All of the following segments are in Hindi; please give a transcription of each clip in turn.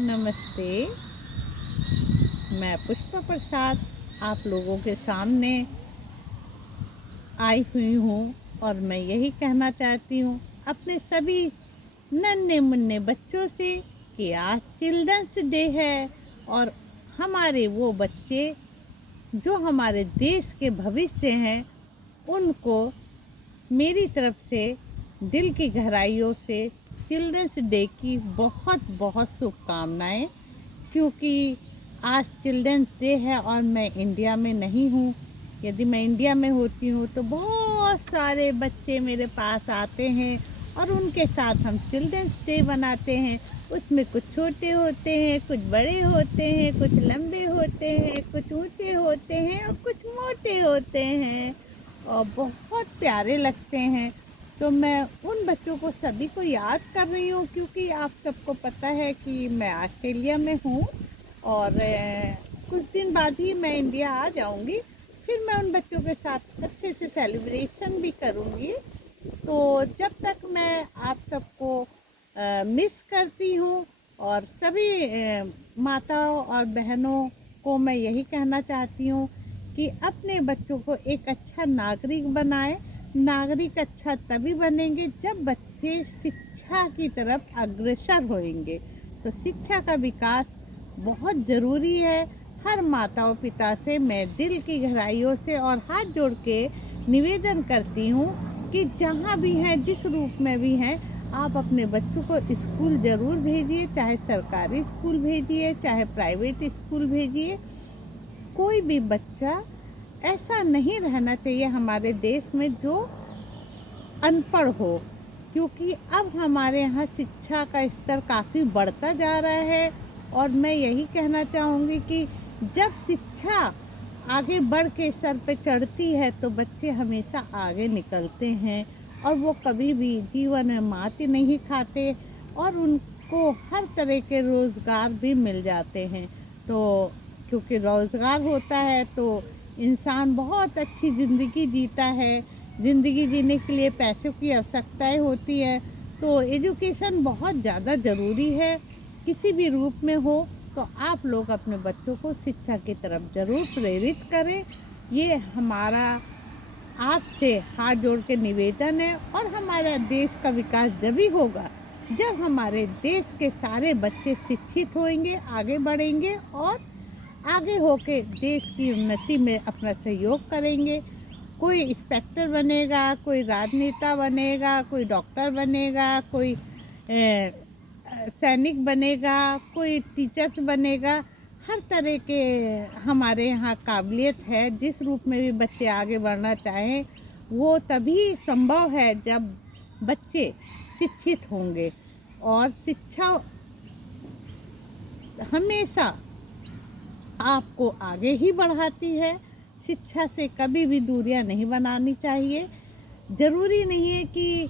नमस्ते। मैं पुष्पा प्रसाद आप लोगों के सामने आई हुई हूँ और मैं यही कहना चाहती हूँ अपने सभी नन्हे मुन्ने बच्चों से कि आज चिल्ड्रंस डे है और हमारे वो बच्चे जो हमारे देश के भविष्य हैं उनको मेरी तरफ से दिल की गहराइयों से चिल्ड्रंस डे की बहुत बहुत शुभकामनाएं। क्योंकि आज चिल्ड्रंस डे है और मैं इंडिया में नहीं हूँ। यदि मैं इंडिया में होती हूँ तो बहुत सारे बच्चे मेरे पास आते हैं और उनके साथ हम चिल्ड्रंस डे बनाते हैं। उसमें कुछ छोटे होते हैं, कुछ बड़े होते हैं, कुछ लंबे होते हैं, कुछ ऊंचे होते हैं और कुछ मोटे होते हैं और बहुत प्यारे लगते हैं। तो मैं उन बच्चों को सभी को याद कर रही हूँ क्योंकि आप सबको पता है कि मैं ऑस्ट्रेलिया में हूँ और कुछ दिन बाद ही मैं इंडिया आ जाऊँगी। फिर मैं उन बच्चों के साथ अच्छे से सेलिब्रेशन भी करूँगी। तो जब तक मैं आप सबको मिस करती हूँ और सभी माताओं और बहनों को मैं यही कहना चाहती हूँ कि अपने बच्चों को एक अच्छा नागरिक बनाएं। नागरिक अच्छा तभी बनेंगे जब बच्चे शिक्षा की तरफ अग्रसर होंगे। तो शिक्षा का विकास बहुत ज़रूरी है। हर माताओं पिता से मैं दिल की गहराइयों से और हाथ जोड़ के निवेदन करती हूँ कि जहाँ भी हैं, जिस रूप में भी हैं, आप अपने बच्चों को स्कूल ज़रूर भेजिए। चाहे सरकारी स्कूल भेजिए, चाहे प्राइवेट स्कूल भेजिए। कोई भी बच्चा ऐसा नहीं रहना चाहिए हमारे देश में जो अनपढ़ हो। क्योंकि अब हमारे यहाँ शिक्षा का स्तर काफ़ी बढ़ता जा रहा है और मैं यही कहना चाहूँगी कि जब शिक्षा आगे बढ़ के सर पे चढ़ती है तो बच्चे हमेशा आगे निकलते हैं और वो कभी भी जीवन में मात नहीं खाते और उनको हर तरह के रोज़गार भी मिल जाते हैं। तो क्योंकि रोज़गार होता है तो इंसान बहुत अच्छी ज़िंदगी जीता है। ज़िंदगी जीने के लिए पैसों की आवश्यकताएं होती है। तो एजुकेशन बहुत ज़्यादा ज़रूरी है। किसी भी रूप में हो तो आप लोग अपने बच्चों को शिक्षा की तरफ ज़रूर प्रेरित करें। ये हमारा आपसे हाथ जोड़ के निवेदन है। और हमारा देश का विकास जब ही होगा जब हमारे देश के सारे बच्चे शिक्षित होंगे, आगे बढ़ेंगे और आगे होके देश की उन्नति में अपना सहयोग करेंगे। कोई इंस्पेक्टर बनेगा, कोई राजनेता बनेगा, कोई डॉक्टर बनेगा, कोई सैनिक बनेगा, कोई टीचर्स बनेगा। हर तरह के हमारे यहाँ काबिलियत है। जिस रूप में भी बच्चे आगे बढ़ना चाहें वो तभी संभव है जब बच्चे शिक्षित होंगे। और शिक्षा हमेशा आपको आगे ही बढ़ाती है। शिक्षा से कभी भी दूरियां नहीं बनानी चाहिए। ज़रूरी नहीं है कि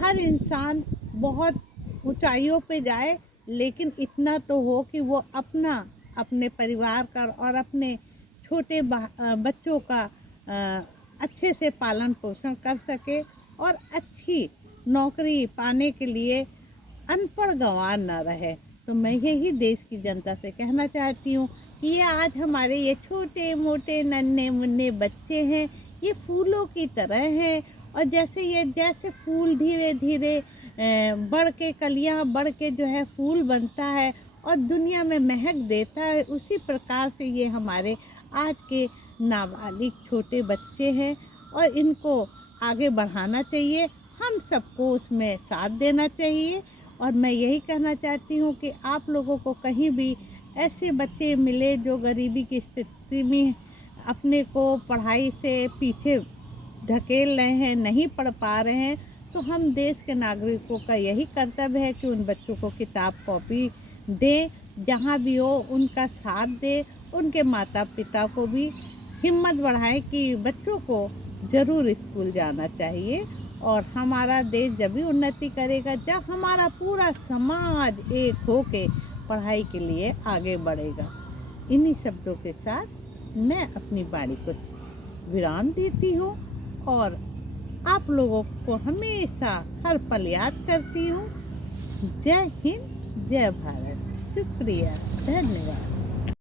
हर इंसान बहुत ऊंचाइयों पे जाए, लेकिन इतना तो हो कि वो अपने परिवार का और अपने छोटे बच्चों का अच्छे से पालन पोषण कर सके और अच्छी नौकरी पाने के लिए अनपढ़ गंवार न रहे। तो मैं यही देश की जनता से कहना चाहती हूँ कि ये आज हमारे ये छोटे मोटे नन्हे मुन्ने बच्चे हैं, ये फूलों की तरह हैं। और जैसे फूल धीरे धीरे बढ़ के कलियाँ बढ़ के जो है फूल बनता है और दुनिया में महक देता है, उसी प्रकार से ये हमारे आज के नाबालिग छोटे बच्चे हैं और इनको आगे बढ़ाना चाहिए। हम सबको उसमें साथ देना चाहिए। और मैं यही कहना चाहती हूँ कि आप लोगों को कहीं भी ऐसे बच्चे मिले जो गरीबी की स्थिति में अपने को पढ़ाई से पीछे ढकेल रहे हैं, नहीं पढ़ पा रहे हैं, तो हम देश के नागरिकों का यही कर्तव्य है कि उन बच्चों को किताब कॉपी दें। जहाँ भी हो उनका साथ दें। उनके माता पिता को भी हिम्मत बढ़ाएं कि बच्चों को ज़रूर स्कूल जाना चाहिए। और हमारा देश जब भी उन्नति करेगा जब हमारा पूरा समाज एक होके पढ़ाई के लिए आगे बढ़ेगा। इन्हीं शब्दों के साथ मैं अपनी वाणी को विराम देती हूँ और आप लोगों को हमेशा हर पल याद करती हूँ। जय हिंद, जय भारत। शुक्रिया, धन्यवाद।